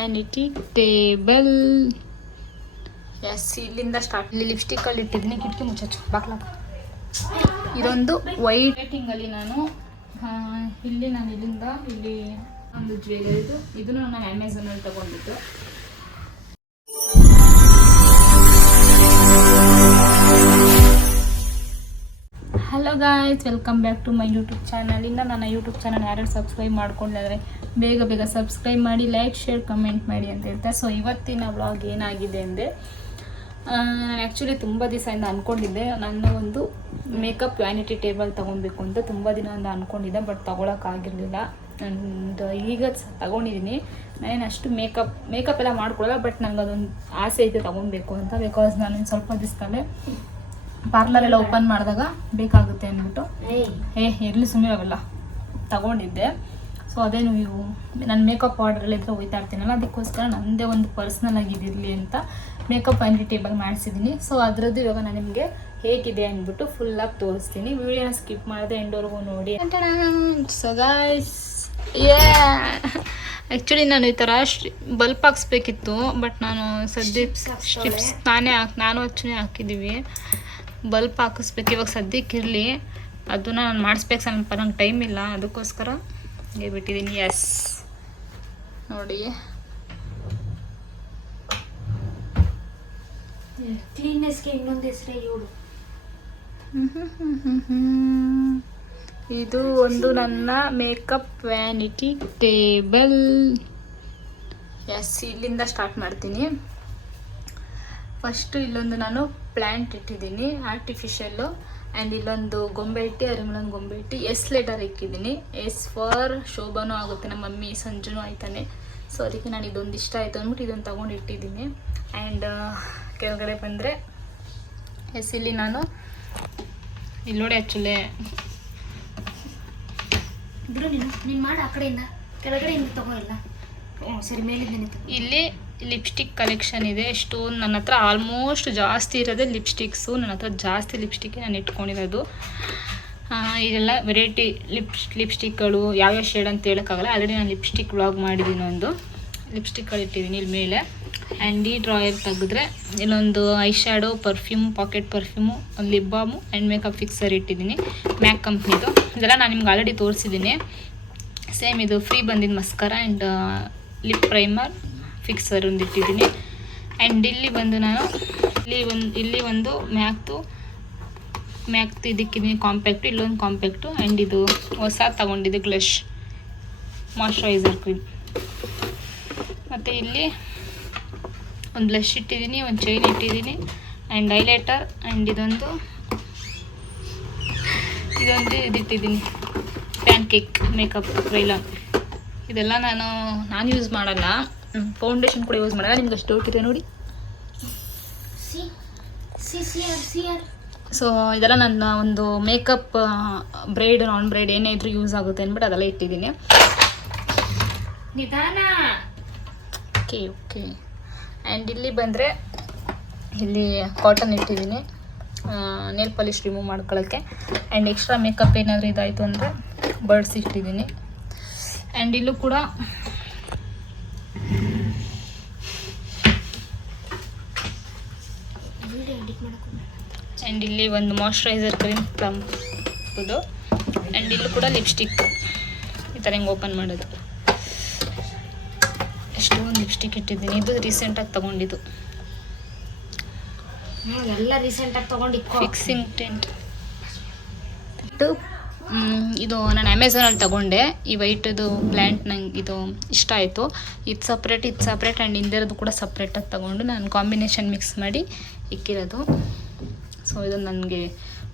Vanity table. S, ಇಲ್ಲಿಂದ start. ಇಲ್ಲಿ ಲಿಪ್ಸ್ಟಿಕ್ಕಲ್ಲಿ ಇಟ್ಟಿದ್ದೀನಿ. ಕಿಟಕಿ ಮುಚ್ಚು ಬಾಕ್ಲಾಕ. ಇದೊಂದು ವೈಟ್ ರೇಟಿಂಗಲ್ಲಿ ನಾನು ಇಲ್ಲಿಂದ ಇಲ್ಲಿ ಒಂದು ಜ್ಯುವೆಲರಿದು. ಇದನ್ನು ನಾನು ಅಮೆಝಾನಲ್ಲಿ ತಗೊಂಡಿದ್ದು. Hello guys, welcome back to my YouTube channel. ಇನ್ನು ನನ್ನ ಯೂಟ್ಯೂಬ್ ಚಾನಲ್ ಯಾರು ಸಬ್ಸ್ಕ್ರೈಬ್ ಮಾಡ್ಕೊಂಡಿದ್ರೆ ಬೇಗ ಸಬ್ಸ್ಕ್ರೈಬ್ ಮಾಡಿ, ಲೈಕ್, ಶೇರ್, ಕಮೆಂಟ್ ಮಾಡಿ ಅಂತ ಹೇಳ್ತಾ. ಸೊ ಇವತ್ತಿನ ವ್ಲಾಗ್ ಏನಾಗಿದೆ ಅಂದರೆ, ನಾನು ಆ್ಯಕ್ಚುಲಿ ತುಂಬ ದಿವಸದಿಂದ ಅಂದ್ಕೊಂಡಿದ್ದೆ ನನ್ನ ಒಂದು ಮೇಕಪ್ ವ್ಯಾನಿಟಿ ಟೇಬಲ್ ತೊಗೊಬೇಕು ಅಂತ. ತುಂಬ ದಿನದಿಂದ ಅಂದ್ಕೊಂಡಿದ್ದೆ, ಬಟ್ ತೊಗೊಳಕ್ಕಾಗಿರಲಿಲ್ಲ. ಆ್ಯಂಡ್ ಈಗ ತೊಗೊಂಡಿದ್ದೀನಿ. ನಾನೇನು ಅಷ್ಟು ಮೇಕಪ್ ಎಲ್ಲ ಮಾಡ್ಕೊಳ್ಳಲ್ಲ, ಬಟ್ ನನಗೆ ಅದೊಂದು ಆಸೆ ಐತೆ ತೊಗೊಬೇಕು ಅಂತ. ಬಿಕಾಸ್ ನಾನು ಸ್ವಲ್ಪ ದಿವಸದಲ್ಲೇ ಪಾರ್ಲರ್ ಎಲ್ಲ ಓಪನ್ ಮಾಡಿದಾಗ ಬೇಕಾಗುತ್ತೆ ಅಂದ್ಬಿಟ್ಟು ಇರಲಿ ಸುಮ್ಮನೆ ಅವೆಲ್ಲ ತಗೊಂಡಿದ್ದೆ. ಸೊ ಅದೇನು ಇವು ನನ್ನ ಮೇಕಪ್ ಆರ್ಡರ್ ಇದ್ರೆ ಹೋಗ್ತಾ ಇರ್ತೀನಲ್ಲ, ಅದಕ್ಕೋಸ್ಕರ ನನ್ನದೇ ಒಂದು ಪರ್ಸ್ನಲ್ ಆಗಿದಿರಲಿ ಅಂತ ಮೇಕಪ್ ವ್ಯಾನಿಟಿ ಟೇಬಲ್ ಮಾಡಿಸಿದ್ದೀನಿ. ಸೊ ಅದರದ್ದು ಇವಾಗ ನಾನು ನಿಮಗೆ ಹೇಗಿದೆ ಅಂದ್ಬಿಟ್ಟು ಫುಲ್ಲಾಗಿ ತೋರಿಸ್ತೀನಿ. ವಿಡಿಯೋನ ಸ್ಕಿಪ್ ಮಾಡಿದೆ ಎಂಡವರೆಗೂ ನೋಡಿ. ಸೊ ಗಾಯ್ಸ್, ಆ್ಯಕ್ಚುಲಿ ನಾನು ಈ ಥರ ಬಲ್ಪ್ ಹಾಕ್ಸ್ಬೇಕಿತ್ತು, ಬಟ್ ನಾನು ಸ್ಟ್ರಿಪ್ಸ್ ನಾನು ಹಚ್ಚನೇ ಹಾಕಿದ್ದೀವಿ. ಬಲ್ಪ್ ಹಾಕಿಸ್ಬೇಕು ಇವಾಗ ಸದ್ಯಕ್ಕಿರಲಿ, ಅದನ್ನ ನಾನು ಮಾಡಿಸ್ಬೇಕು. ಸ್ವಲ್ಪ ನಂಗೆ ಟೈಮ್ ಇಲ್ಲ, ಅದಕ್ಕೋಸ್ಕರ ಬಿಟ್ಟಿದ್ದೀನಿ. ಎಸ್ ನೋಡಿ, ಕ್ಲೀನ್ನೆಸ್ಗೆ ಇನ್ನೊಂದು ಹೆಸರೇ ಇವಳು. ಇದು ಒಂದು ನನ್ನ ಮೇಕಪ್ ವ್ಯಾನಿಟಿ ಟೇಬಲ್. ಎಸ್, ಇಲ್ಲಿಂದ ಸ್ಟಾರ್ಟ್ ಮಾಡ್ತೀನಿ. ಫಸ್ಟು ಇಲ್ಲೊಂದು ನಾನು ಪ್ಲ್ಯಾಂಟ್ ಇಟ್ಟಿದ್ದೀನಿ, ಆರ್ಟಿಫಿಷಿಯಲ್ಲು. ಆ್ಯಂಡ್ ಇಲ್ಲೊಂದು ಗೊಂಬೆ ಇಟ್ಟು, ಅದ್ರ ಮೇಲೊಂದು ಗೊಂಬೆ ಇಟ್ಟು ಎಸ್ ಲೆಟರ್ ಇಕ್ಕಿದ್ದೀನಿ. ಎಸ್ ಫಾರ್ ಶೋಭನೂ ಆಗುತ್ತೆ, ನಮ್ಮ ಮಮ್ಮಿ ಸಂಜುನೂ ಆಯ್ತಾನೆ. ಸೊ ಅದಕ್ಕೆ ನಾನು ಇದೊಂದು ಇಷ್ಟ ಆಯಿತು ಅಂದ್ಬಿಟ್ಟು ಇದೊಂದು ತೊಗೊಂಡು ಇಟ್ಟಿದ್ದೀನಿ. ಆ್ಯಂಡ್ ಕೆಳಗಡೆ ಬಂದರೆ ಎಸ್, ಇಲ್ಲಿ ನಾನು ಇಲ್ಲಿ ನೋಡಿ ಆ್ಯಕ್ಚುಲಿ ಬಿಡು, ನೀನು ಮಾಡಿ ಆ ಕಡೆಯಿಂದ ಕೆಳಗಡೆಯಿಂದ ತಗೋಲ್ಲ. ಸರಿ, ಮೇಲಿಂದ ಇಲ್ಲಿ ಲಿಪ್ಸ್ಟಿಕ್ ಕಲೆಕ್ಷನ್ ಇದೆ. ಸ್ಟೋನ್ ನನ್ನ ಹತ್ರ ಆಲ್ಮೋಸ್ಟ್ ಜಾಸ್ತಿ ಇರೋದೇ ಲಿಪ್ಸ್ಟಿಕ್ಸು. ನನ್ನ ಹತ್ರ ಜಾಸ್ತಿ ಲಿಪ್ಸ್ಟಿಕ್ ನಾನು ಇಟ್ಕೊಂಡಿರೋದು. ಇದೆಲ್ಲ ವೆರೈಟಿ ಲಿಪ್ಸ್ಟಿಕ್ಗಳು ಯಾವ್ಯಾವ ಶೇಡ್ ಅಂತ ಹೇಳೋಕ್ಕಾಗಲ್ಲ. ಆಲ್ರೆಡಿ ನಾನು ಲಿಪ್ಸ್ಟಿಕ್ ವ್ಲಾಗ್ ಮಾಡಿದ್ದೀನಿ. ಒಂದು ಲಿಪ್ಸ್ಟಿಕ್ಗಳು ಇಟ್ಟಿದ್ದೀನಿ ಇಲ್ಲಿ ಮೇಲೆ. ಆ್ಯಂಡ್ ಈ ಡ್ರಾಯರ್ ತೆಗೆದ್ರೆ ಇಲ್ಲೊಂದು eye shadow, perfume, pocket perfume, ಒಂದು lip balm and makeup fixer ಇಟ್ಟಿದ್ದೀನಿ, ಮ್ಯಾಕ್ ಕಂಪ್ನಿದು. ಇದೆಲ್ಲ ನಾನು ನಿಮ್ಗೆ ಆಲ್ರೆಡಿ ತೋರಿಸಿದ್ದೀನಿ. ಸೇಮ್ ಇದು ಫ್ರೀ ಬಂದಿದ್ದು ಮಸ್ಕರ ಆ್ಯಂಡ್ ಲಿಪ್ ಪ್ರೈಮರ್ ಫಿಕ್ಸರ್ ಒಂದು ಇಟ್ಟಿದ್ದೀನಿ. ಆ್ಯಂಡ್ ಇಲ್ಲಿ ಬಂದು ನಾನು ಇಲ್ಲಿ ಒಂದು ಮ್ಯಾಕ್ದು ಇದಕ್ಕಿದ್ದೀನಿ ಕಾಂಪ್ಯಾಕ್ಟು, ಇಲ್ಲೊಂದು ಕಾಂಪ್ಯಾಕ್ಟು. ಆ್ಯಂಡ್ ಇದು ಹೊಸ ತಗೊಂಡಿದ್ದೆ ಗ್ಲಶ್ ಮಾಯ್ಶ್ಚರೈಸರ್ ಕ್ರೀಮ್. ಮತ್ತು ಇಲ್ಲಿ ಒಂದು ಬ್ಲಷ್ ಇಟ್ಟಿದ್ದೀನಿ, ಒಂದು ಚೈನ್ ಇಟ್ಟಿದ್ದೀನಿ, ಆ್ಯಂಡ್ ಹೈಲೈಟರ್. ಆ್ಯಂಡ್ ಇದೊಂದು ಇದಿಟ್ಟಿದ್ದೀನಿ, ಪ್ಯಾನ್ ಕೇಕ್ ಮೇಕಪ್ ರೈಲಾನ್. ಇದೆಲ್ಲ ನಾನು ಯೂಸ್ ಮಾಡಲ್ಲ, ಫೌಂಡೇಶನ್ ಕೂಡ ಯೂಸ್ ಮಾಡಲ್ಲ. ನಿಮ್ಗೆ ಅಷ್ಟು ಡೌಟ್ ಇದೆ ನೋಡಿ. ಸೊ ಇದೆಲ್ಲ ನನ್ನ ಒಂದು ಮೇಕಪ್ ಬ್ರೈಡ್, ನಾನ್ ಬ್ರೈಡ್ ಏನೇ ಇದ್ರೂ ಯೂಸ್ ಆಗುತ್ತೆ ಅಂದ್ಬಿಟ್ಟು ಅದೆಲ್ಲ ಇಟ್ಟಿದ್ದೀನಿ. ನಿಧಾನ. ಓಕೆ. ಆ್ಯಂಡ್ ಇಲ್ಲಿ ಬಂದರೆ ಇಲ್ಲಿ ಕಾಟನ್ ಇಟ್ಟಿದ್ದೀನಿ, ನೇಲ್ ಪಾಲಿಶ್ ರಿಮೂವ್ ಮಾಡ್ಕೊಳ್ಳೋಕ್ಕೆ. ಆ್ಯಂಡ್ ಎಕ್ಸ್ಟ್ರಾ ಮೇಕಪ್ ಏನಾದರೂ ಇದಾಯಿತು ಅಂದರೆ ಬರ್ಡ್ಸ್ ಇಟ್ಟಿದ್ದೀನಿ. ಆ್ಯಂಡ್ ಇಲ್ಲೂ ಕೂಡ ಆ್ಯಂಡ್ ಇಲ್ಲಿ ಒಂದು ಮಾಯ್ಶ್ಚರೈಸರ್ ಕ್ರೀಮ್ ಪ್ಲಂಪ್ದು. ಆ್ಯಂಡ್ ಇಲ್ಲೂ ಕೂಡ ಲಿಪ್ಸ್ಟಿಕ್ ಈ ಥರ ಹಿಂಗೆ ಓಪನ್ ಮಾಡೋದು. ಎಷ್ಟೊಂದು ಲಿಪ್ಸ್ಟಿಕ್ ಇಟ್ಟಿದ್ದೀನಿ. ಇದು ರೀಸೆಂಟಾಗಿ ತೊಗೊಂಡಿದ್ದು, ಎಲ್ಲ ರೀಸೆಂಟಾಗಿ ತೊಗೊಂಡಿದ್ದು. ಫಿಕ್ಸಿಂಗ್ ಟೆಂಟ್ ಇದು ನಾನು ಅಮೆಝಾನಲ್ಲಿ ತೊಗೊಂಡೆ. ಈ ವೈಟದು ಪ್ಲ್ಯಾಂಟ್ ನಂಗೆ ಇದು ಇಷ್ಟ ಆಯಿತು. ಇದು ಸಪ್ರೇಟ್ ಆ್ಯಂಡ್ ಹಿಂದಿರೋದು ಕೂಡ ಸಪ್ರೇಟಾಗಿ ತೊಗೊಂಡು ನಾನು ಕಾಂಬಿನೇಷನ್ ಮಿಕ್ಸ್ ಮಾಡಿ ಇಕ್ಕಿರೋದು. ಸೊ ಇದು ನನಗೆ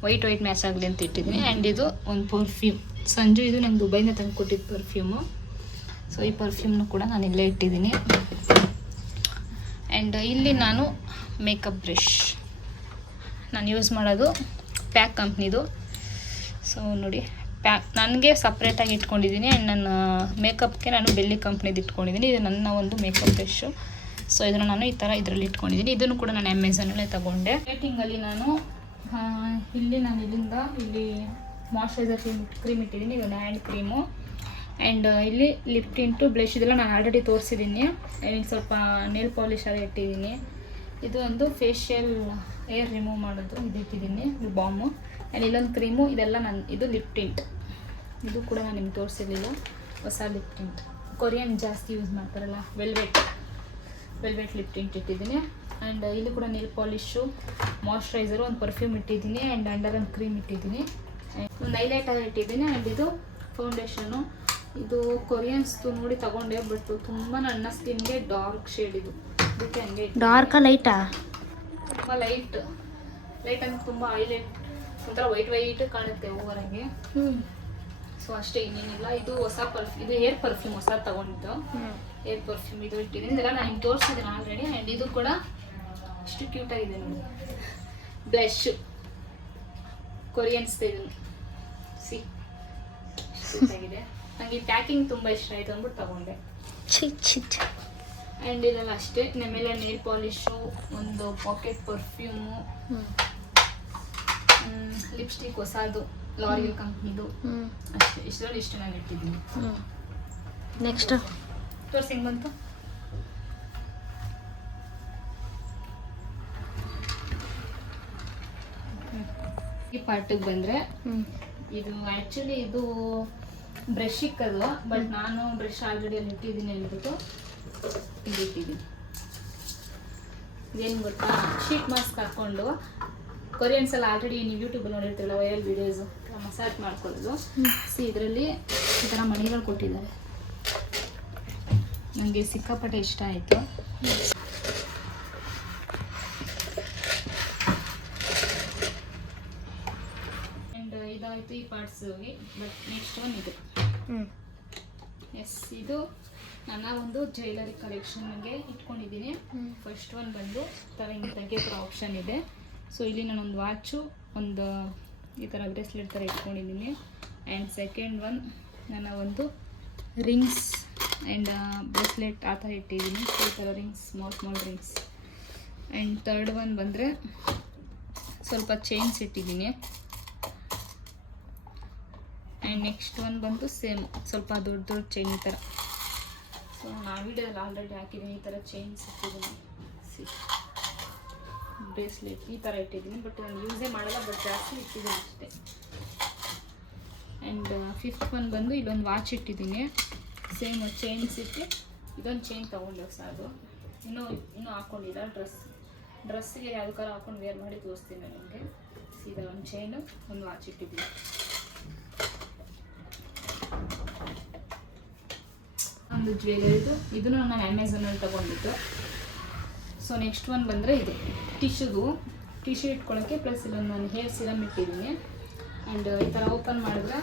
ವೈಟ್ ಮ್ಯಾಚ್ ಆಗಲಿ ಅಂತ ಇಟ್ಟಿದ್ದೀನಿ. ಆ್ಯಂಡ್ ಇದು ಒಂದು ಪರ್ಫ್ಯೂಮ್ ಸಂಜು, ಇದು ನಂಗೆ ದುಬೈನ ತಂದು ಕೊಟ್ಟಿದ್ದು ಪರ್ಫ್ಯೂಮು. ಸೊ ಈ ಪರ್ಫ್ಯೂಮ್ನು ಕೂಡ ನಾನು ಇಲ್ಲೇ ಇಟ್ಟಿದ್ದೀನಿ. ಆ್ಯಂಡ್ ಇಲ್ಲಿ ನಾನು ಮೇಕಪ್ ಬ್ರಷ್ ನಾನು ಯೂಸ್ ಮಾಡೋದು ಪ್ಯಾಕ್ ಕಂಪ್ನಿದು. ಸೊ ನೋಡಿ, ನನಗೆ ಸಪ್ರೇಟಾಗಿ ಇಟ್ಕೊಂಡಿದ್ದೀನಿ. ಆ್ಯಂಡ್ ನನ್ನ ಮೇಕಪ್ಗೆ ನಾನು ಬೆಲ್ಲಿ ಕಂಪ್ನಿದು ಇಟ್ಕೊಂಡಿದ್ದೀನಿ. ಇದು ನನ್ನ ಒಂದು ಮೇಕಪ್ ಬ್ರಷು. ಸೊ ಇದನ್ನು ನಾನು ಈ ಥರ ಇದರಲ್ಲಿ ಇಟ್ಕೊಂಡಿದ್ದೀನಿ. ಇದನ್ನು ಕೂಡ ನಾನು ಅಮೆಝಾನಲ್ಲೇ ತೊಗೊಂಡೆ. ರೇಟಿಂಗಲ್ಲಿ ನಾನು ಇಲ್ಲಿಂದ ಇಲ್ಲಿ ಮಾಯ್ಶ್ಚರೈಸರ್ ಕ್ರೀಮ್ ಇಟ್ಟಿದ್ದೀನಿ. ಇದು ಹ್ಯಾಂಡ್ ಕ್ರೀಮು. ಆ್ಯಂಡ್ ಇಲ್ಲಿ ಲಿಪ್ ಟಿಂಟು ಬ್ಲಷ್ ಇದೆಲ್ಲ ನಾನು ಆಲ್ರೆಡಿ ತೋರಿಸಿದ್ದೀನಿ. ಆ್ಯಂಡ್ ಸ್ವಲ್ಪ ನೇಲ್ ಪಾಲಿಶ್ ಎಲ್ಲ ಇಟ್ಟಿದ್ದೀನಿ. ಇದು ಒಂದು ಫೇಶಿಯಲ್ ಏರ್ ರಿಮೂವ್ ಮಾಡೋದು ಇದು ಇಟ್ಟಿದ್ದೀನಿ, ಇದು ಬಾಮು. ಆ್ಯಂಡ್ ಇಲ್ಲೊಂದು ಕ್ರೀಮು, ಇದೆಲ್ಲ ನಾನು ಇದು ಲಿಪ್ ಟಿಂಟ್. ಇದು ಕೂಡ ನಾನು ನಿಮ್ಗೆ ತೋರಿಸಿರಲಿಲ್ಲ, ಹೊಸ ಲಿಪ್ ಟಿಂಟ್. ಕೊರಿಯನ್ ಜಾಸ್ತಿ ಯೂಸ್ ಮಾಡ್ತಾರಲ್ಲ, ವೆಲ್ವೆಟ್ ಲಿಪ್ ಟಿಂಟ್ ಇಟ್ಟಿದ್ದೀನಿ. ಆ್ಯಂಡ್ ಇಲ್ಲಿ ಕೂಡ ನೇಲ್ ಪಾಲಿಶು, ಮಾಯ್ಶ್ಚರೈಸರು, ಒಂದು ಪರ್ಫ್ಯೂಮ್ ಇಟ್ಟಿದ್ದೀನಿ. ಆ್ಯಂಡ್ ಅಂಡರ್ ಒಂದು ಕ್ರೀಮ್ ಇಟ್ಟಿದ್ದೀನಿ, ಒಂದು ಹೈಲೈಟರ್ ಇಟ್ಟಿದ್ದೀನಿ. ಆ್ಯಂಡ್ ಇದು ಫೌಂಡೇಶನು. ಇದು ಕೊರಿಯನ್ಸ್ದು ನೋಡಿ ತಗೊಂಡೆ, ಬಟ್ ತುಂಬ ನನ್ನ ಸ್ಕಿನ್ಗೆ ಡಾರ್ಕ್ ಶೇಡ್ ಇದು. ಅದಕ್ಕೆ ಹಂಗೆ ಡಾರ್ಕಾ ಲೈಟಾ? ತುಂಬ ಲೈಟ್ ಅಂದರೆ ತುಂಬ ಹೈಲೈಟ್, ಒಂಥರ ವೈಟ್ ಕಾಣುತ್ತೆ ಓವರಾಗಿ. ಸೊ ಅಷ್ಟೇ, ಇನ್ನೇನಿಲ್ಲ. ಇದು ಹೊಸ ಪರ್ಫ್ಯೂಮ್, ಇದು ಏರ್ ಪರ್ಫ್ಯೂಮ್ ಹೊಸ ತಗೊಂಡಿದ್ದು. ಏರ್ ಪರ್ಫ್ಯೂಮ್ ಇದು ಇಟ್ಟಿದ್ದೀನಿ. ಇದೆಲ್ಲ ನಾನು ನಿಮ್ಗೆ ತೋರಿಸಿದ್ದೀನಿ ಆಲ್ರೆಡಿ. ಆ್ಯಂಡ್ ಇದು ಕೂಡ ಎಷ್ಟು ಕ್ಯೂಟಾಗಿದೆ ನೋಡಿ, ಬ್ಲಷ್ ಕೊರಿಯನ್ಸ್ ಇದು ಸಿ ಕ್ಯೂಟಾಗಿದೆ. ನನಗೆ ಪ್ಯಾಕಿಂಗ್ ತುಂಬ ಇಷ್ಟ ಆಯಿತು ಅಂದ್ಬಿಟ್ಟು ತಗೊಂಡೆ. ಆ್ಯಂಡ್ ಇದೆಲ್ಲ ಅಷ್ಟೇ. ನಮ್ಮೆಲ್ಲ ನೇಲ್ ಪಾಲಿಶು, ಒಂದು ಪಾಕೆಟ್ ಪರ್ಫ್ಯೂಮು, ಲಿಪ್ಸ್ಟಿಕ್ ಹೊಸದು ಲಾರಿಯಲ್ ಕಂಪ್ನಿದು, ಅಷ್ಟೇ. ಇಷ್ಟರಲ್ಲಿ ಇಷ್ಟು ನಾನು ಇಟ್ಟಿದ್ದೀನಿ. ನೆಕ್ಸ್ಟ್ ತೋರಿಸಿ ಹೆಂಗೆ ಬಂತು. ಈ ಪಾರ್ಟಿಗೆ ಬಂದರೆ ಇದು ಆ್ಯಕ್ಚುಲಿ ಇದು ಬ್ರಷ್ ಇಕ್ಕದು, ಬಟ್ ನಾನು ಬ್ರಷ್ ಆಲ್ರೆಡಿ ಅಲ್ಲಿ ಇಟ್ಟಿದ್ದೀನಿ ಅಂದ್ಬಿಟ್ಟು ಇದು ಇಟ್ಟಿದ್ದೀನಿ. ಇದೇನು ಗೊತ್ತಾ, ಶೀಟ್ ಮಾಸ್ಕ್ ಹಾಕ್ಕೊಂಡು ಕೊರಿಯನ್ಸ್ ಎಲ್ಲ ಆಲ್ರೆಡಿ ನೀವು ಯೂಟ್ಯೂಬಲ್ಲಿ ನೋಡಿರ್ತೀರಲ್ಲ ವೈರಲ್ ವೀಡಿಯೋಸು, ಮಸಾಜ್ ಮಾಡ್ಕೊಳ್ಳೋದು. ಇದರಲ್ಲಿ ಈ ಥರ ಮಣಿಗಳು ಕೊಟ್ಟಿದ್ದಾರೆ. ನನಗೆ ಸಿಕ್ಕಾಪಟ್ಟೆ ಇಷ್ಟ ಆಯಿತು. ಆ್ಯಂಡ್ ಇದಾಯಿತು ಈ ಪಾರ್ಟ್ಸ್ ಹೋಗಿ. ಬಟ್ ನೆಕ್ಸ್ಟ್ ಒನ್ ಇದು. ಎಸ್, ಇದು ನನ್ನ ಒಂದು ಜ್ಯುವೆಲರಿ ಕಲೆಕ್ಷನ್ಗೆ ಇಟ್ಕೊಂಡಿದ್ದೀನಿ. ಫಸ್ಟ್ ಒನ್ ಬಂದು ಹಿಂಗೆ ತೆಗಿಯೋ ಆಪ್ಷನ್ ಇದೆ. ಸೊ ಇಲ್ಲಿ ನಾನೊಂದು ವಾಚು, ಒಂದು ಈ ಥರ ಬ್ರೇಸ್ಲೆಟ್ ಥರ ಇಟ್ಕೊಂಡಿದ್ದೀನಿ. ಆ್ಯಂಡ್ ಸೆಕೆಂಡ್ ಒನ್ ನನ್ನ ಒಂದು ರಿಂಗ್ಸ್ ಆ್ಯಂಡ್ ಬ್ರೇಸ್ಲೆಟ್ ಆ ಥರ ಇಟ್ಟಿದ್ದೀನಿ. ಈ ಥರ rings, small rings. And third one ಬಂದರೆ ಸ್ವಲ್ಪ ಚೈನ್ಸ್ ಇಟ್ಟಿದ್ದೀನಿ. ಆ್ಯಂಡ್ ನೆಕ್ಸ್ಟ್ ಒನ್ ಬಂದು ಸೇಮ್ ಸ್ವಲ್ಪ ದೊಡ್ಡ ಚೈನ್ ಈ ಥರ. ಸೊ ನಾನು ವಿಡಿಯೋದಲ್ಲಿ ಆಲ್ರೆಡಿ ಹಾಕಿದ್ದೀನಿ, ಈ ಥರ ಚೈನ್ಸ್ ಇಟ್ಟಿದ್ದೀನಿ. ಬ್ರೇಸ್ಲೆಟ್ ಈ ಥರ ಇಟ್ಟಿದ್ದೀನಿ, ಬಟ್ ನಾನು ಯೂಸೇ ಮಾಡಲ್ಲ, ಬಟ್ ಜಾಸ್ತಿ ಇಟ್ಟಿದ್ದೀನಿ ಅಷ್ಟೇ. ಆ್ಯಂಡ್ ಫಿಫ್ತ್ ಒನ್ ಬಂದು ಇಲ್ಲೊಂದು ವಾಚ್ ಇಟ್ಟಿದ್ದೀನಿ. ಸೇಮ್ ಚೈನ್ಸ್ ಇಟ್ಟು ಇದೊಂದು ಚೈನ್ ತೊಗೊಂಡೆ ಹೊಸದು, ಇನ್ನೂ ಹಾಕ್ಕೊಂಡಿಲ್ಲ. ಡ್ರೆಸ್ಸಿಗೆ ಯಾವ್ದಕ್ಕಾರ ಹಾಕೊಂಡು ವೇರ್ ಮಾಡಿ ತೋರಿಸ್ತೀನಿ ನಿಮಗೆ. ಸೀದಾ ಒಂದು ಚೈನು, ಒಂದು ವಾಚ್ ಇಟ್ಟಿದ್ದೀನಿ. ಒಂದು ಜ್ಯುವೆಲರಿದು, ಇದನ್ನು ನಾನು ಅಮೆಝಾನಲ್ಲಿ ತೊಗೊಂಡಿದ್ದು. ಸೊ ನೆಕ್ಸ್ಟ್ ಒನ್ ಬಂದರೆ ಇದು ಟಿಶ್ಯೂ ಇಟ್ಕೊಳ್ಳೋಕ್ಕೆ, ಪ್ಲಸ್ ಇಲ್ಲೊಂದು ನಾನು ಹೇರ್ ಸಿರಮ್ ಇಟ್ಟಿದ್ದೀನಿ. ಆ್ಯಂಡ್ ಈ ಥರ ಓಪನ್ ಮಾಡಿದ್ರೆ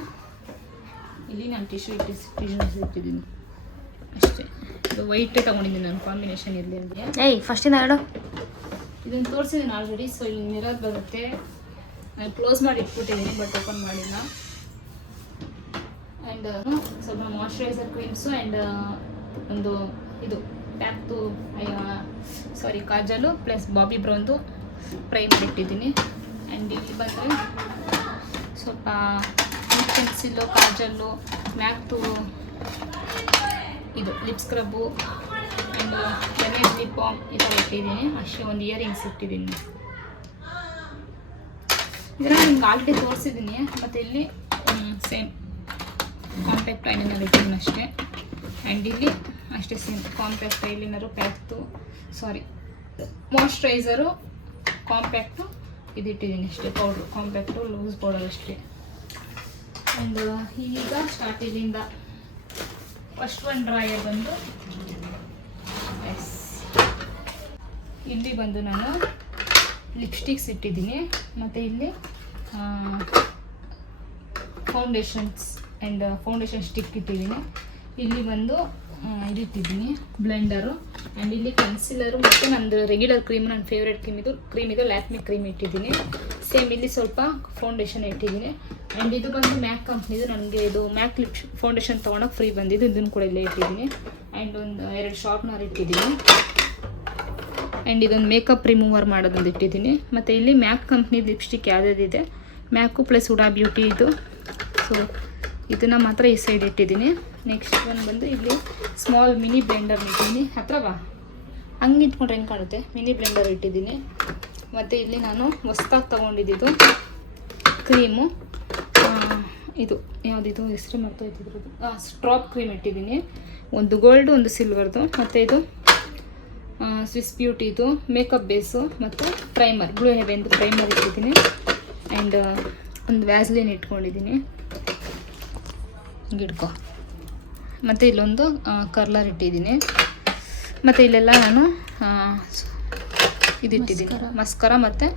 ಇಲ್ಲಿ ನಾನು ಟಿಶ್ಯೂ ಇಟ್ಟಿದ್ದೀನಿ ಅಷ್ಟೇ. ಇದು ವೈಟೇ ತೊಗೊಂಡಿದ್ದೀನಿ ನಾನು, ಕಾಂಬಿನೇಷನ್ ಇರಲಿ ಅಂದರೆ. ಫಸ್ಟಿಂದ ಹೇಳು. ಇದನ್ನು ತೋರಿಸಿದ್ದೀನಿ ಆಲ್ರೆಡಿ. ಸೊ ಇಲ್ಲಿ ಮಿರರ್ ಬರುತ್ತೆ, ನಾನು ಕ್ಲೋಸ್ ಮಾಡಿ ಇಟ್ಬಿಟ್ಟಿದ್ದೀನಿ, ಬಟ್ ಓಪನ್ ಮಾಡಿಲ್ಲ. ಆ್ಯಂಡ್ ಸ್ವಲ್ಪ ಮಾಯ್ಶ್ಚರೈಸರ್ ಕ್ರೀಮ್ಸು ಆ್ಯಂಡ್ ಒಂದು ಇದು ಟ್ಯಾಪ್ದು ಕಾಜಲು ಪ್ಲಸ್ ಬಾಬಿ ಬ್ರೌನ್ದು ಪ್ರೈಮರ್ ಇಟ್ಟಿದ್ದೀನಿ. ಆ್ಯಂಡ್ ಇಲ್ಲಿ ಬಂದರೆ ಸ್ವಲ್ಪ ಪೆನ್ಸಿಲ್ಲು, ಕಾಜಲ್ಲು, ಮ್ಯಾಕ್ದು ಇದು lip scrub and lemon lip balm ಈ ಥರ ಇಟ್ಟಿದ್ದೀನಿ ಅಷ್ಟೇ. ಒಂದು ಇಯರಿಂಗ್ಸ್ ಇಟ್ಟಿದ್ದೀನಿ. ಇದನ್ನು ನಿಮ್ಗೆ ಆಲ್ರೆಡಿ ತೋರಿಸಿದ್ದೀನಿ. ಮತ್ತು ಇಲ್ಲಿ ಸೇಮ್ ಕಾಂಪ್ಯಾಕ್ಟ್ ಐಲೈನರ್ ಇಟ್ಟಿದ್ದೀನಿ ಅಷ್ಟೇ. ಆ್ಯಂಡ್ ಇಲ್ಲಿ ಅಷ್ಟೇ same compact eyeliner, moisturiser, compact ಇದು ಇಟ್ಟಿದ್ದೀನಿ ಅಷ್ಟೇ. ಪೌಡ್ರು ಕಾಂಪ್ಯಾಕ್ಟು, ಲೂಸ್ ಪೌಡರ್ ಅಷ್ಟೇ. ಆ್ಯಂಡ್ ಈಗ ಸ್ಟಾರ್ಟ್ ಇಲ್ಲಿಂದ ಫಸ್ಟ್ ಒನ್ ಡ್ರಾಯರ್ ಬಂದು ಇಲ್ಲಿ ಬಂದು ನಾನು ಲಿಪ್ಸ್ಟಿಕ್ಸ್ ಇಟ್ಟಿದ್ದೀನಿ. ಮತ್ತು ಇಲ್ಲಿ ಫೌಂಡೇಶನ್ಸ್ ಆ್ಯಂಡ್ ಫೌಂಡೇಶನ್ ಸ್ಟಿಕ್ ಇಟ್ಟಿದ್ದೀನಿ. ಇಲ್ಲಿ ಬಂದು ಇದಿಟ್ಟಿದ್ದೀನಿ ಬ್ಲೆಂಡರು. ಆ್ಯಂಡ್ ಇಲ್ಲಿ ಕನ್ಸಿಲರು ಮತ್ತು ನಂದು ರೆಗ್ಯುಲರ್ ಕ್ರೀಮ್, ನನ್ನ ಫೇವ್ರೆಟ್ ಕ್ರೀಮ್ ಇದು ಲ್ಯಾಕ್ಮಿ ಕ್ರೀಮ್ ಇಟ್ಟಿದ್ದೀನಿ. ಸೇಮ್ ಇಲ್ಲಿ ಸ್ವಲ್ಪ ಫೌಂಡೇಶನ್ ಇಟ್ಟಿದ್ದೀನಿ. ಆ್ಯಂಡ್ ಇದು ಬಂದು ಮ್ಯಾಕ್ ಕಂಪ್ನಿದು, ನನಗೆ ಇದು ಮ್ಯಾಕ್ ಲಿಪ್ ಫೌಂಡೇಶನ್ ತೊಗೊಳಕ್ಕೆ ಫ್ರೀ ಬಂದಿದ್ದು, ಇದನ್ನು ಕೂಡ ಇಲ್ಲೇ ಇಟ್ಟಿದ್ದೀನಿ. ಆ್ಯಂಡ್ ಒಂದು 2 ಶಾರ್ಪ್ನರ್ ಇಟ್ಟಿದ್ದೀನಿ. ಆ್ಯಂಡ್ ಇದೊಂದು ಮೇಕಪ್ ರಿಮೂವರ್ ಮಾಡೋದೊಂದು ಇಟ್ಟಿದ್ದೀನಿ. ಮತ್ತು ಇಲ್ಲಿ ಮ್ಯಾಕ್ ಕಂಪ್ನಿ ಲಿಪ್ಸ್ಟಿಕ್ ಯಾವುದಿದೆ, ಮ್ಯಾಕು ಪ್ಲಸ್ ಹುಡಾ ಬ್ಯೂಟಿ ಇದು. ಸೊ ಇದನ್ನು ಮಾತ್ರ ಈ ಸೈಡ್ ಇಟ್ಟಿದ್ದೀನಿ. ನೆಕ್ಸ್ಟ್ ಒಂದು ಬಂದು ಇಲ್ಲಿ ಸ್ಮಾಲ್ ಮಿನಿ ಬ್ಲೆಂಡರ್ ಇಟ್ಟಿದ್ದೀನಿ. ಹತ್ರ ಬಾ, ಹಂಗೆ ಇಟ್ಕೊಂಡ್ರೆ ಹೆಂಗೆ ಕಾಣುತ್ತೆ. ಮಿನಿ ಬ್ಲೆಂಡರ್ ಇಟ್ಟಿದ್ದೀನಿ. ಮತ್ತು ಇಲ್ಲಿ ನಾನು ಹೊಸ್ದಾಗಿ ತೊಗೊಂಡಿದ್ದು ಕ್ರೀಮು, ಇದು ಯಾವುದಿದು ಹೆಸರು ಮರ್ತೋಯ್ತಿದ್ರದ್ದು, ಸ್ಟ್ರಾಪ್ ಕ್ರೀಮ್ ಇಟ್ಟಿದ್ದೀನಿ. ಒಂದು ಗೋಲ್ಡು, ಒಂದು ಸಿಲ್ವರ್ದು. ಮತ್ತು ಇದು ಸ್ವಿಸ್ ಬ್ಯೂಟಿದು ಮೇಕಪ್ ಬೇಸು ಮತ್ತು ಪ್ರೈಮರ್, ಬ್ಲೂ ಹೆವೆನ್ದು ಪ್ರೈಮರ್ ಇಟ್ಟಿದ್ದೀನಿ. ಆ್ಯಂಡ್ ಒಂದು ವ್ಯಾಸ್ಲಿನ್ ಇಟ್ಕೊಂಡಿದ್ದೀನಿ, ಗಿಡ್ಕೊ. ಮತ್ತು ಇಲ್ಲೊಂದು ಕರ್ಲರ್ ಇಟ್ಟಿದ್ದೀನಿ. ಮತ್ತು ಇಲ್ಲೆಲ್ಲ ನಾನು ಇದಿಟ್ಟಿದ್ದೀನಿ, ಮಸ್ಕರ ಮತ್ತು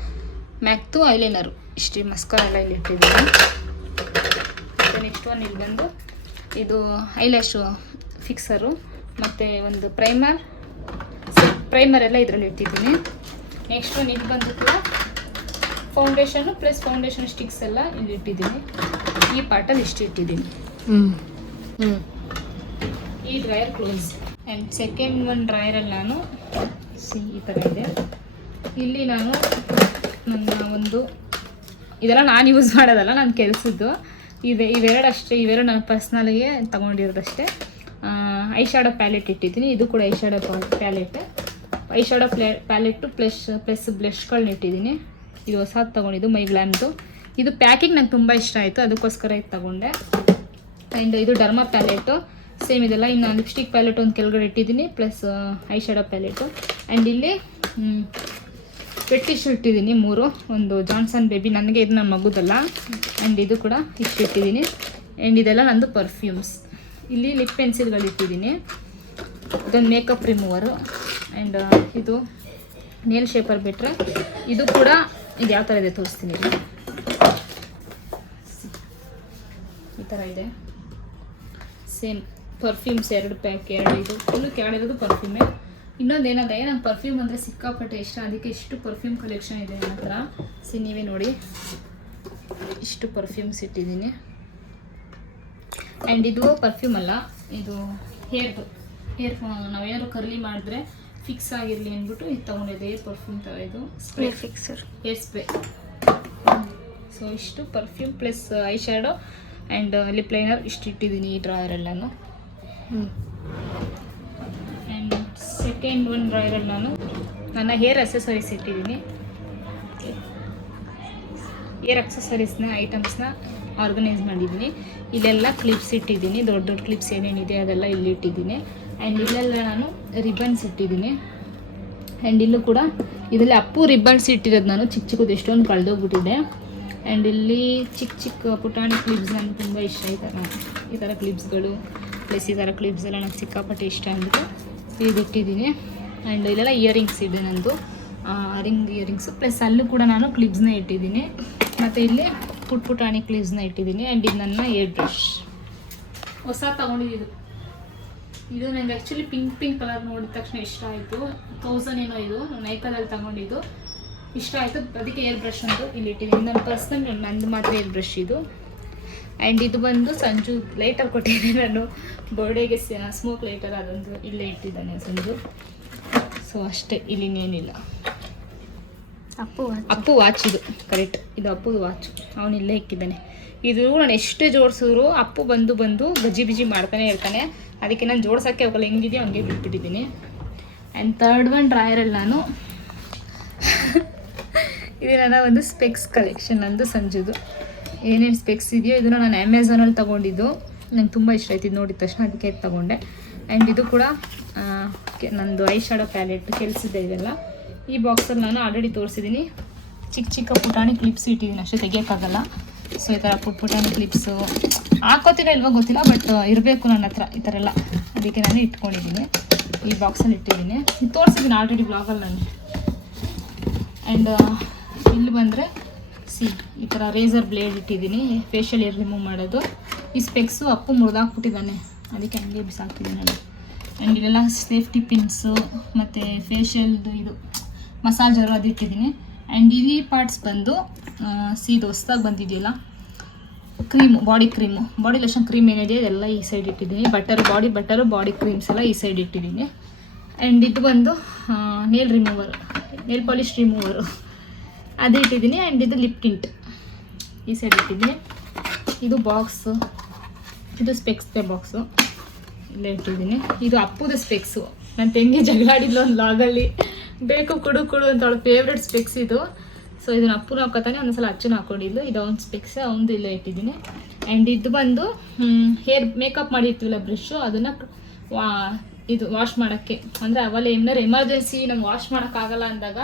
ಮ್ಯಾಕ್ತು ಐಲೈನರು. ಇಷ್ಟು ಮಸ್ಕರ ಎಲ್ಲ ಇಲ್ಲಿ ಇಟ್ಟಿದ್ದೀನಿ. ಮತ್ತು ನೆಕ್ಸ್ಟ್ ಒನ್ ಇಲ್ಲಿ ಬಂದು ಇದು ಐಲ್ಯಾಶು ಫಿಕ್ಸರು ಮತ್ತು ಒಂದು ಪ್ರೈಮರ್ ಎಲ್ಲ ಇದರಲ್ಲಿ ಇಟ್ಟಿದ್ದೀನಿ. ನೆಕ್ಸ್ಟ್ ಒನ್ ಇಲ್ಲಿ ಬಂದು ಕೂಡ ಫೌಂಡೇಶನ್ನು ಪ್ಲಸ್ ಫೌಂಡೇಶನ್ ಸ್ಟಿಕ್ಸ್ ಎಲ್ಲ ಇಲ್ಲಿ ಇಟ್ಟಿದ್ದೀನಿ. ಈ ಪಾರ್ಟಲ್ಲಿ ಇಷ್ಟು ಇಟ್ಟಿದ್ದೀನಿ. ಈ drawer close. And second one ಡ್ರೈಯರಲ್ಲಿ ನಾನು ಈ ಥರ ಇದೆ. ಇಲ್ಲಿ ನಾನು ನನ್ನ ಒಂದು ಇದೆಲ್ಲ ನಾನು ಯೂಸ್ ಮಾಡೋದಲ್ಲ, ನನ್ನ ಕೆಲಸದ್ದು. ಇವೆರಡು ಅಷ್ಟೇ, ಇವೆರಡು ನಾನು ಪರ್ಸ್ನಲಿಗೆ ತೊಗೊಂಡಿರೋದಷ್ಟೇ. ಐ ಶ್ಯಾಡೋ ಪ್ಯಾಲೆಟ್ ಇಟ್ಟಿದ್ದೀನಿ. ಇದು ಕೂಡ eye shadow palette. Eye shadow palette plus ಬ್ಲಷ್ಗಳನ್ನ ಇಟ್ಟಿದ್ದೀನಿ. ಇದು ಹೊಸದು ತೊಗೊಂಡಿದ್ದು ಮೈ ಗ್ಲಾಮ್ದು. ಇದು ಪ್ಯಾಕಿಂಗ್ ನಂಗೆ ತುಂಬ ಇಷ್ಟ ಆಯಿತು, ಅದಕ್ಕೋಸ್ಕರ ಇದು ತೊಗೊಂಡೆ. ಆ್ಯಂಡ್ ಇದು ಡರ್ಮಾ ಪ್ಯಾಲೆಟು ಸೇಮ್ ಇದೆಲ್ಲ. ಇನ್ನು ಲಿಪ್ಸ್ಟಿಕ್ ಪ್ಯಾಲೆಟ್ ಒಂದು ಕೆಳಗಡೆ ಇಟ್ಟಿದ್ದೀನಿ, ಪ್ಲಸ್ ಐ ಶ್ಯಾಡೋ ಪ್ಯಾಲೆಟು. ಆ್ಯಂಡ್ ಇಲ್ಲಿ ಟಿಶ್ಯೂ ಇಟ್ಟಿದ್ದೀನಿ 3. ಒಂದು ಜಾನ್ಸನ್ ಬೇಬಿ, ನನಗೆ ಇದು ನನ್ನ ಮಗುದಲ್ಲ. ಆ್ಯಂಡ್ ಇದು ಕೂಡ ಇಷ್ಟು ಇಟ್ಟಿದ್ದೀನಿ. ಆ್ಯಂಡ್ ಇದೆಲ್ಲ ನಂದು ಪರ್ಫ್ಯೂಮ್ಸ್. ಇಲ್ಲಿ ಲಿಪ್ ಪೆನ್ಸಿಲ್ಗಳು ಇಟ್ಟಿದ್ದೀನಿ. ಇದೊಂದು ಮೇಕಪ್ ರಿಮೂವರು. ಆ್ಯಂಡ್ ಇದು ನೇಲ್ ಶೇಪರ್ ಬಿಟ್ಟರೆ ಇದು ಕೂಡ ಇದು ಯಾವ ಥರ ಇದೆ ತೋರಿಸ್ತೀನಿ. ಈ ಥರ ಇದೆ ಸೇಮ್ ಪರ್ಫ್ಯೂಮ್ಸ್. 2 ಪ್ಯಾಕ್, 2 ಇದು ಫುಲ್ಲು ಕೆಳಗಿರೋದು ಪರ್ಫ್ಯೂಮೇ. ಇನ್ನೊಂದು ಏನಂದರೆ ನಂಗೆ ಪರ್ಫ್ಯೂಮ್ ಅಂದರೆ ಸಿಕ್ಕಾಪಟ್ಟೆ ಇಷ್ಟ, ಅದಕ್ಕೆ ಇಷ್ಟು ಪರ್ಫ್ಯೂಮ್ ಕಲೆಕ್ಷನ್ ಇದೆ ನನ್ನ ಹತ್ರ. ನೀವೇ ನೋಡಿ, ಇಷ್ಟು ಪರ್ಫ್ಯೂಮ್ಸ್ ಇಟ್ಟಿದ್ದೀನಿ. ಆ್ಯಂಡ್ ಇದು ಪರ್ಫ್ಯೂಮ್ ಅಲ್ಲ, ಇದು ಹೇರ್ ನಾವೇನಾದ್ರು ಕರ್ಲಿ ಮಾಡಿದ್ರೆ ಫಿಕ್ಸ್ ಆಗಿರಲಿ ಅಂದ್ಬಿಟ್ಟು ಇದು ತೊಗೊಂಡಿದ್ದೆ. ಏರ್ ಪರ್ಫ್ಯೂಮ್ ಥರ ಇದು spray, fixer hair spray. So ಇಷ್ಟು perfume plus eye shadow and lip liner ಇಷ್ಟು ಇಟ್ಟಿದ್ದೀನಿ ಈ ಡ್ರಾಯರೆಲ್ಲನೂ. ಆ್ಯಂಡ್ ಸೆಕೆಂಡ್ ಒನ್ ಡ್ರಾಯರಲ್ಲಿ ನಾನು ನನ್ನ ಹೇರ್ ಅಕ್ಸೆಸರೀಸ್ ಇಟ್ಟಿದ್ದೀನಿ. ಹೇರ್ ಅಕ್ಸೆಸರೀಸ್ನ ಐಟಮ್ಸ್ನ ಆರ್ಗನೈಸ್ ಮಾಡಿದ್ದೀನಿ. ಇಲ್ಲೆಲ್ಲ ಕ್ಲಿಪ್ಸ್ ಇಟ್ಟಿದ್ದೀನಿ, ದೊಡ್ಡ ದೊಡ್ಡ ಕ್ಲಿಪ್ಸ್ ಏನೇನಿದೆ ಅದೆಲ್ಲ ಇಲ್ಲಿ ಇಟ್ಟಿದ್ದೀನಿ. ಆ್ಯಂಡ್ ಇಲ್ಲೆಲ್ಲ ನಾನು ರಿಬ್ಬನ್ಸ್ ಇಟ್ಟಿದ್ದೀನಿ. ಆ್ಯಂಡ್ ಇಲ್ಲೂ ಕೂಡ ಇದರಲ್ಲಿ ಅಪ್ಪು ರಿಬ್ಬನ್ಸ್ ಇಟ್ಟಿರೋದು ನಾನು ಚಿಕ್ಕ ಚಿಕ್ಕದು ಎಷ್ಟೊಂದು ಕಳೆದೋಗ್ಬಿಟ್ಟಿದೆ. ಆ್ಯಂಡ್ ಇಲ್ಲಿ ಚಿಕ್ಕ ಚಿಕ್ಕ ಪುಟಾಣಿ ಕ್ಲಿಪ್ಸ್ ನನಗೆ ತುಂಬ ಇಷ್ಟ. ಈ ಥರ ಕ್ಲಿಪ್ಸ್ಗಳು ಪ್ಲಸ್ ಈ ಥರ ಕ್ಲಿಪ್ಸ್ ಎಲ್ಲ ನನಗೆ ಸಿಕ್ಕಾಪಟ್ಟೆ ಇಷ್ಟ ಅಂದ್ಬಿಟ್ಟು ಇದು ಇಟ್ಟಿದ್ದೀನಿ. ಆ್ಯಂಡ್ ಇಲ್ಲೆಲ್ಲ ಇಯರಿಂಗ್ಸ್ ಇದೆ ನಂದು, ರಿಂಗ್ ಇಯರಿಂಗ್ಸು ಪ್ಲಸ್ ಅಲ್ಲೂ ಕೂಡ ನಾನು ಕ್ಲಿಪ್ಸ್ನ ಇಟ್ಟಿದ್ದೀನಿ. ಮತ್ತು ಇಲ್ಲಿ ಪುಟಾಣಿ ಕ್ಲಿಪ್ಸ್ನ ಇಟ್ಟಿದ್ದೀನಿ. ಆ್ಯಂಡ್ ಇದು ನನ್ನ ಏರ್ ಬ್ರಷ್ ಹೊಸ ತೊಗೊಂಡಿದ್ದು. ಇದು ನನಗೆ ಆ್ಯಕ್ಚುಲಿ ಪಿಂಕ್ ಕಲರ್ ನೋಡಿದ ತಕ್ಷಣ ಇಷ್ಟ ಆಯಿತು. 1000 ಏನೋ ಇದು ನೈಕಲಲ್ಲಿ ತೊಗೊಂಡಿದ್ದು, ಇಷ್ಟ ಆಯಿತು. ಅದಕ್ಕೆ ಏರ್ ಬ್ರಷ್ ಅಂತೂ ಇಲ್ಲಿ ಇಟ್ಟಿದ್ದೀನಿ. ನನ್ನ ಪರ್ಸ್ನಲ್ ನಂದು ಮಾತ್ರ ಏರ್ ಬ್ರಷ್ ಇದು. ಆ್ಯಂಡ್ ಇದು ಬಂದು ಸಂಜು ಲೈಟರ್ ಕೊಟ್ಟಿದ್ದೀನಿ ನಾನು ಬರ್ಡೇಗೆ, ಸ್ಮೋಕ್ ಲೈಟರ್, ಅದೊಂದು ಇಲ್ಲೇ ಇಟ್ಟಿದ್ದಾನೆ ಸಂಜು. ಸೊ ಅಷ್ಟೇ, ಇಲ್ಲಿ ಇನ್ನೇನಿಲ್ಲ. ಅಪ್ಪು ವಾಚ್ ಇದು ಕರೆಕ್ಟ್, ಇದು ಅಪ್ಪುದು ವಾಚ್, ಅವನು ಇಲ್ಲೇ ಇಕ್ಕಿದ್ದಾನೆ. ಇದು ನಾನು ಎಷ್ಟೇ ಜೋಡಿಸಿದ್ರು ಅಪ್ಪು ಬಂದು ಗಜಿ ಬಿಜಿ ಮಾಡ್ತಾನೆ ಇರ್ತಾನೆ. ಅದಕ್ಕೆ ನಾನು ಜೋಡ್ಸೋಕ್ಕೆ ಹೋಗಲ್ಲ, ಹೆಂಗಿದೆಯೋ ಹಂಗೆ ಬಿಟ್ಬಿಟ್ಟಿದ್ದೀನಿ. ಆ್ಯಂಡ್ ಥರ್ಡ್ ಒನ್ ಡ್ರಾಯರಲ್ಲಿ ನಾನು ಇದು ನನ್ನ ಒಂದು ಸ್ಪೆಕ್ಸ್ ಕಲೆಕ್ಷನ್, ನಂದು ಸಂಜುದು ಏನೇನು ಸ್ಪೆಕ್ಸ್ ಇದೆಯೋ ಇದನ್ನು ನಾನು ಅಮೆಝಾನಲ್ಲಿ ತೊಗೊಂಡಿದ್ದು. ನಂಗೆ ತುಂಬ ಇಷ್ಟ ಆಯ್ತು ಇದು ನೋಡಿದ ತಕ್ಷಣ, ಅದಕ್ಕೆ ತೊಗೊಂಡೆ. ಆ್ಯಂಡ್ ಇದು ಕೂಡ ನಂದು ಐ ಶ್ಯಾಡೋ ಪ್ಯಾಲೆಟ್ ಕೆಲಸದ ಇದೆಲ್ಲ. ಈ ಬಾಕ್ಸಲ್ಲಿ ನಾನು ಆಲ್ರೆಡಿ ತೋರಿಸಿದ್ದೀನಿ. ಚಿಕ್ಕ ಚಿಕ್ಕ ಪುಟಾಣಿ ಕ್ಲಿಪ್ಸ್ ಇಟ್ಟಿದ್ದೀನಿ, ಅಷ್ಟೇ ತೆಗಿಯೋಕ್ಕಾಗಲ್ಲ. ಸೊ ಈ ಥರ ಪುಟಾಣಿ ಕ್ಲಿಪ್ಸು ಹಾಕೋತೀರ ಇಲ್ವೋ ಗೊತ್ತಿಲ್ಲ, ಬಟ್ ಇರಬೇಕು ನನ್ನ ಹತ್ರ ಈ ಥರ ಎಲ್ಲ, ಅದಕ್ಕೆ ನಾನು ಇಟ್ಕೊಂಡಿದ್ದೀನಿ. ಈ ಬಾಕ್ಸಲ್ಲಿ ಇಟ್ಟಿದ್ದೀನಿ, ಇದು ತೋರಿಸಿದ್ದೀನಿ ಆಲ್ರೆಡಿ ಬ್ಲಾಗಲ್ಲಿ ನಾನು. ಆ್ಯಂಡ್ ಇಲ್ಲಿ ಬಂದರೆ ಈ ಥರ ರೇಸರ್ ಬ್ಲೇಡ್ ಇಟ್ಟಿದ್ದೀನಿ, ಫೇಶಿಯಲ್ ಏರ್ ರಿಮೂವ್ ಮಾಡೋದು. ಈ ಸ್ಪೆಕ್ಸು ಅಪ್ಪು ಮುರಿದಾಕ್ಬಿಟ್ಟಿದ್ದಾನೆ, ಅದಕ್ಕೆ ಹಂಗೆ ಬಿಸಾಕ್ತಿದ್ದೀನಿ ನಾನು. ಆ್ಯಂಡ್ ಇಲ್ಲೆಲ್ಲ ಸೇಫ್ಟಿ ಪಿನ್ಸು ಮತ್ತು ಫೇಶಿಯಲ್ದು ಇದು ಮಸಾಜರು ಅದು ಇಟ್ಟಿದ್ದೀನಿ. ಆ್ಯಂಡ್ ಈ ಪಾರ್ಟ್ಸ್ ಬಂದು ಇದು ಹೊಸ್ದಾಗಿ ಬಂದಿದೆಯಲ್ಲ ಕ್ರೀಮು, ಬಾಡಿ ಲೋಷನ್ ಕ್ರೀಮ್ ಏನಿದೆ ಇದೆಲ್ಲ ಈ ಸೈಡ್ ಇಟ್ಟಿದ್ದೀನಿ. ಬಾಡಿ ಕ್ರೀಮ್ಸ್ ಎಲ್ಲ ಈ ಸೈಡ್ ಇಟ್ಟಿದ್ದೀನಿ. ಆ್ಯಂಡ್ ಇದು ಬಂದು ನೇಲ್ ಪಾಲಿಶ್ ರಿಮೂವರು ಅದು ಇಟ್ಟಿದ್ದೀನಿ. ಆ್ಯಂಡ್ ಇದು ಲಿಪ್ ಟಿಂಟ್ ಈ ಸೈಡ್ ಇಟ್ಟಿದ್ದೀನಿ. ಇದು ಬಾಕ್ಸು ಇದು ಸ್ಪೆಕ್ಸ್ಗೆ ಬಾಕ್ಸು ಇಲ್ಲೇ ಇಟ್ಟಿದ್ದೀನಿ. ಇದು ಅಪ್ಪುದು ಸ್ಪೆಕ್ಸು. ನನ್ನ ತಂಗಿ ಜಗಳಾಡಿದ್ಲು ಒಂದು ಲಾಗಲ್ಲಿ, ಬೇಕು ಕೊಡು ಅಂತ ಅವಳು ಫೇವ್ರೆಟ್ ಸ್ಪೆಕ್ಸ್ ಇದು. ಸೊ ಇದನ್ನ ಅಪ್ಪುನ ಹಾಕೋತಾನೆ, ಒಂದ್ಸಲ ಅಚ್ಚನ ಹಾಕೊಂಡಿದ್ಲು. ಇದು ಅವ್ನ ಸ್ಪೆಕ್ಸ್, ಅವ್ನದು ಇಲ್ಲೇ ಇಟ್ಟಿದ್ದೀನಿ. ಆ್ಯಂಡ್ ಇದು ಬಂದು ಹೇರ್ ಮೇಕಪ್ ಮಾಡಿರ್ತೀವಲ್ಲ ಬ್ರಷು, ಅದನ್ನು ಇದು ವಾಶ್ ಮಾಡೋಕ್ಕೆ, ಅಂದರೆ ಅವೆಲ್ಲ ಏನಾರು ಎಮರ್ಜೆನ್ಸಿ ನಮ್ಗೆ ವಾಶ್ ಮಾಡೋಕ್ಕಾಗಲ್ಲ ಅಂದಾಗ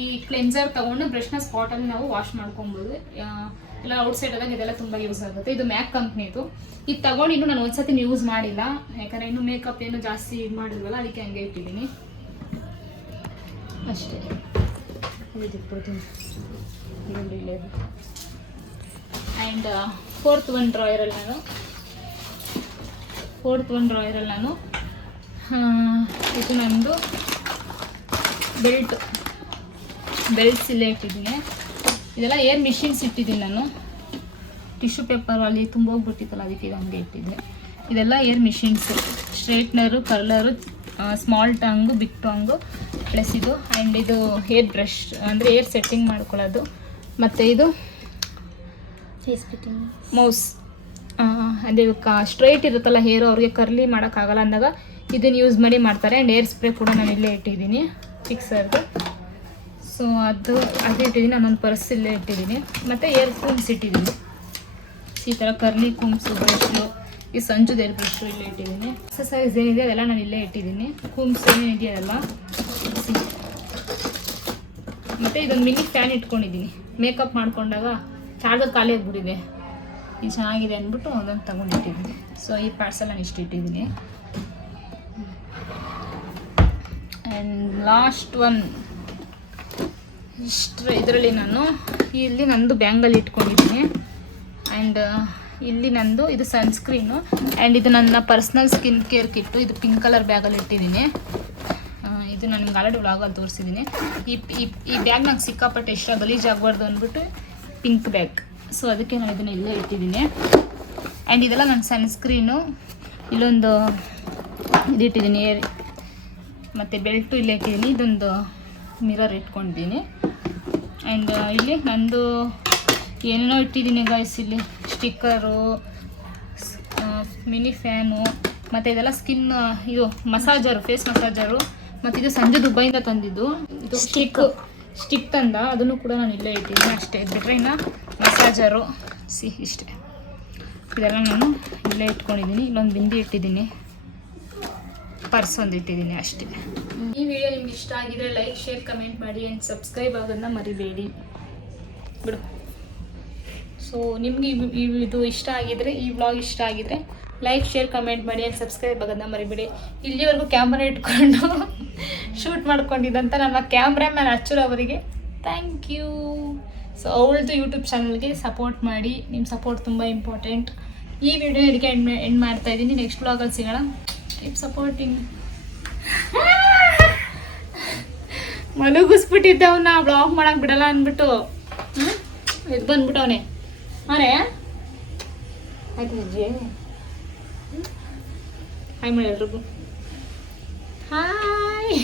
ಈ ಕ್ಲೆನ್ಸರ್ ತೊಗೊಂಡು ಬ್ರಷ್ನ ಸ್ಪಾಟಲ್ಲಿ ನಾವು ವಾಶ್ ಮಾಡ್ಕೊಬೋದು. ಎಲ್ಲ ಔಟ್ಸೈಡ್ ಆದಾಗ ಇದೆಲ್ಲ ತುಂಬ ಯೂಸ್ ಆಗುತ್ತೆ. ಇದು ಮ್ಯಾಕ್ ಕಂಪ್ನಿದು. ಇದು ತೊಗೊಂಡು ಇನ್ನೂ ನಾನು ಒಂದ್ಸತಿ ಯೂಸ್ ಮಾಡಿಲ್ಲ, ಯಾಕಂದರೆ ಇನ್ನೂ ಮೇಕಪ್ ಏನು ಜಾಸ್ತಿ ಇದು ಮಾಡಿಲ್ವಲ್ಲ, ಅದಕ್ಕೆ ಹಂಗೆ ಇಟ್ಟಿದ್ದೀನಿ ಅಷ್ಟೇ. ಆ್ಯಂಡ್ ಫೋರ್ತ್ ಒನ್ ಡ್ರಾಯರಲ್ಲಿ ನಾನು ಇದು ನನ್ನದು ಬೆಲ್ಟ್ಸ್ ಇಲ್ಲೇ ಇಟ್ಟಿದ್ದೀನಿ. ಇದೆಲ್ಲ ಏರ್ ಮಿಷಿನ್ಸ್ ಇಟ್ಟಿದ್ದೀನಿ ನಾನು. ಟಿಶ್ಯೂ ಪೇಪರ್ ಅಲ್ಲಿ ತುಂಬ ಹೋಗ್ಬಿಟ್ಟಿತ್ತಲ್ಲ, ಅದಕ್ಕೆ ಇದು ಹಂಗೆ ಇಟ್ಟಿದ್ದೆ. ಇದೆಲ್ಲ air machines, straightener, curler, small tong, big tong, plus ಇದು. ಆ್ಯಂಡ್ ಇದು ಹೇರ್ ಬ್ರಷ್, ಅಂದರೆ ಏರ್ ಸೆಟ್ಟಿಂಗ್ ಮಾಡ್ಕೊಳ್ಳೋದು. ಮತ್ತು ಇದು ಫೇಸ್ ಫಿಟ್ಟಿಂಗ್ ಮೌಸ್, ಅದೇ ಸ್ಟ್ರೈಟ್ ಇರುತ್ತಲ್ಲ ಹೇರು, ಅವ್ರಿಗೆ ಕರ್ಲಿ ಮಾಡೋಕ್ಕಾಗಲ್ಲ ಅಂದಾಗ ಇದನ್ನು ಯೂಸ್ ಮಾಡಿ ಮಾಡ್ತಾರೆ. ಆ್ಯಂಡ್ ಏರ್ ಸ್ಪ್ರೇ ಕೂಡ ನಾನು ಇಲ್ಲೇ ಇಟ್ಟಿದ್ದೀನಿ ಫಿಕ್ಸರ್ದು. ಸೊ ಅದು ಇಟ್ಟಿದ್ದೀನಿ. ನಾನೊಂದು ಪರ್ಸ್ ಇಲ್ಲೇ ಇಟ್ಟಿದ್ದೀನಿ. ಮತ್ತು ಏರ್ ಕೂಮ್ಸ್ ಇಟ್ಟಿದ್ದೀನಿ, ಈ ಥರ ಕರ್ಲಿ ಕೂಮ್ಸು, ಬ್ರಷು, ಈ ಸಂಜುದು ಏರ್ ಬ್ರಷು ಇಲ್ಲೇ ಇಟ್ಟಿದ್ದೀನಿ. ಎಕ್ಸಸೈಸ್ ಏನಿದೆ ಅದೆಲ್ಲ ನಾನು ಇಲ್ಲೇ ಇಟ್ಟಿದ್ದೀನಿ. ಕೂಮ್ಸ್ ಏನಿದೆಯಲ್ಲ. ಮತ್ತು ಇದೊಂದು ಮಿನಿ ಫ್ಯಾನ್ ಇಟ್ಕೊಂಡಿದ್ದೀನಿ. ಮೇಕಪ್ ಮಾಡ್ಕೊಂಡಾಗ ಚಾರ್ಜರ್ ಖಾಲಿ ಆಗಿಬಿಟ್ಟಿದೆ, ಇದು ಚೆನ್ನಾಗಿದೆ ಅಂದ್ಬಿಟ್ಟು ಅದನ್ನು ತಗೊಂಡಿಟ್ಟಿದ್ದೀನಿ. ಸೊ ಈ ಪಾರ್ಸೆಲ್ ನಾನು ಇಷ್ಟು ಇಟ್ಟಿದ್ದೀನಿ. ಆ್ಯಂಡ್ ಲಾಸ್ಟ್ ಒನ್ ಇದರಲ್ಲಿ ನಾನು ಇಲ್ಲಿ ನಂದು ಬ್ಯಾಂಗಲ್ಲಿ ಇಟ್ಕೊಂಡಿದ್ದೀನಿ. ಆ್ಯಂಡ್ ಇಲ್ಲಿ ನಂದು ಇದು ಸನ್ಸ್ಕ್ರೀನು. ಆ್ಯಂಡ್ ಇದು ನನ್ನ ಪರ್ಸ್ನಲ್ ಸ್ಕಿನ್ ಕೇರ್ ಕಿಟ್ಟು. ಇದು ಪಿಂಕ್ ಕಲರ್ ಬ್ಯಾಗಲ್ಲಿ ಇಟ್ಟಿದ್ದೀನಿ. ಇದು ನಾನು ನಿಮ್ಗೆ ಆಲ್ರೆಡಿ ವ್ಲಾಗಲ್ಲಿ ತೋರಿಸಿದ್ದೀನಿ. ಈ ಬ್ಯಾಗ್ ನಂಗೆ ಸಿಕ್ಕಾಪಟ್ಟೆ ಇಷ್ಟ, ಗಲೀಜ್ ಆಗಬಾರ್ದು ಅಂದ್ಬಿಟ್ಟು ಪಿಂಕ್ ಬ್ಯಾಗ್. ಸೊ ಅದಕ್ಕೆ ನಾನು ಇದನ್ನು ಇಲ್ಲೇ ಇಟ್ಟಿದ್ದೀನಿ. ಆ್ಯಂಡ್ ಇದೆಲ್ಲ ನನ್ನ ಸನ್ಸ್ಕ್ರೀನು. ಇಲ್ಲೊಂದು ಇದಿಟ್ಟಿದ್ದೀನಿ, ಮತ್ತು ಬೆಲ್ಟು ಇಲ್ಲೇ ಇಟ್ಟಿದ್ದೀನಿ. ಇದೊಂದು ಮಿರರ್ ಇಟ್ಕೊಂಡಿದ್ದೀನಿ. ಆ್ಯಂಡ್ ಇಲ್ಲಿ ನಂದು ಏನೇನೋ ಇಟ್ಟಿದ್ದೀನಿ ಗಾಯ್ಸ್. ಇಲ್ಲಿ ಸ್ಟಿಕ್ಕರು, ಮಿನಿ ಫ್ಯಾನು, ಮತ್ತು ಇದೆಲ್ಲ ಸ್ಕಿನ್ ಇದು ಮಸಾಜರು, ಫೇಸ್ ಮಸಾಜರು. ಮತ್ತು ಇದು ಸಂಜೆ ದುಬೈಯಿಂದ ತಂದಿದ್ದು. ಇದು ಸ್ಟಿಕ್ ತಂದ, ಅದನ್ನು ಕೂಡ ನಾನು ಇಲ್ಲೇ ಇಟ್ಟಿದ್ದೀನಿ. ಅಷ್ಟೇ, ಬಿಟ್ಟರೆ ಇನ್ನು ಮಸಾಜರು ಇಷ್ಟೇ. ಇದೆಲ್ಲ ನಾನು ಇಲ್ಲೇ ಇಟ್ಕೊಂಡಿದ್ದೀನಿ. ಇಲ್ಲೊಂದು ಬಿಂದಿ ಇಟ್ಟಿದ್ದೀನಿ, ಪರ್ಸ್ ಒಂದು ಇಟ್ಟಿದ್ದೀನಿ ಅಷ್ಟೇ. ಈ ವಿಡಿಯೋ ನಿಮ್ಗೆ ಇಷ್ಟ ಆಗಿದ್ರೆ ಲೈಕ್, ಶೇರ್, ಕಮೆಂಟ್ ಮಾಡಿ ಆ್ಯಂಡ್ ಸಬ್ಸ್ಕ್ರೈಬ್ ಆಗೋದನ್ನ ಮರಿಬೇಡಿ ಬಿಡು. ಸೊ ನಿಮಗೆ ಇದು ಇಷ್ಟ ಆಗಿದ್ರೆ, ಈ ವ್ಲಾಗ್ ಇಷ್ಟ ಆಗಿದ್ರೆ ಲೈಕ್, ಶೇರ್, ಕಮೆಂಟ್ ಮಾಡಿ ಆ್ಯಂಡ್ ಸಬ್ಸ್ಕ್ರೈಬ್ ಆಗೋದನ್ನ ಮರಿಬೇಡಿ. ಇಲ್ಲಿವರೆಗೂ ಕ್ಯಾಮ್ರಾ ಇಟ್ಕೊಂಡು ಶೂಟ್ ಮಾಡ್ಕೊಂಡಿದ್ದಂಥ ನಮ್ಮ ಕ್ಯಾಮ್ರಾಮ್ಯಾನ್ ಅಚ್ಚುರವರಿಗೆ ಥ್ಯಾಂಕ್ ಯು. ಸೊ ಅವಳದು ಯೂಟ್ಯೂಬ್ ಚಾನಲ್ಗೆ ಸಪೋರ್ಟ್ ಮಾಡಿ, ನಿಮ್ಮ ಸಪೋರ್ಟ್ ತುಂಬ ಇಂಪಾರ್ಟೆಂಟ್. ಈ ವಿಡಿಯೋ ಇದಕ್ಕೆ ಎಂಡ್ ಮಾಡ್ತಾ ಇದ್ದೀನಿ. ನೆಕ್ಸ್ಟ್ ವ್ಲಾಗಲ್ಲಿ ಸಿಗೋಣ. Keep supporting. ಮಲಗಿಸ್ಬಿಟ್ಟಿದ್ದವನ್ನ ಬ್ಲಾಗ್ ಮಾಡಕ್ಕೆ ಬಿಡಲ್ಲ ಅಂದ್ಬಿಟ್ಟು ಇದು ಬಂದ್ಬಿಟ್ಟವನೇ. ಹಾರೇ ಆಯ್ತು ಅಜ್ಜಿ, ಹಾಯ್ ಮಾಡಿ ಎಲ್ರಿಗೂ. ಹಾಯ್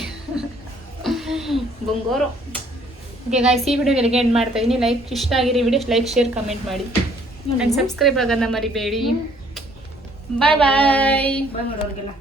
ಬಂಗೋರು. ಓಕೆ ಗಾಯ್ಸ್, ಈ ವಿಡಿಯೋ ಎಲ್ಲಿಗೆ ಎಂಡ್ ಮಾಡ್ತಾ ಇದ್ದೀನಿ. ಲೈಕ್ ಇಷ್ಟ ಆಗಿರೋ ವಿಡಿಯೋ ಲೈಕ್, ಶೇರ್, ಕಮೆಂಟ್ ಮಾಡಿ ಆ್ಯಂಡ್ ಸಬ್ಸ್ಕ್ರೈಬ್ ಆಗೋದನ್ನ ಮರಿಬೇಡಿ. ಬಾಯ್ ಬಾಯ್. ಬಾಯ್ ಮಾಡೋರಿಗೆಲ್ಲ.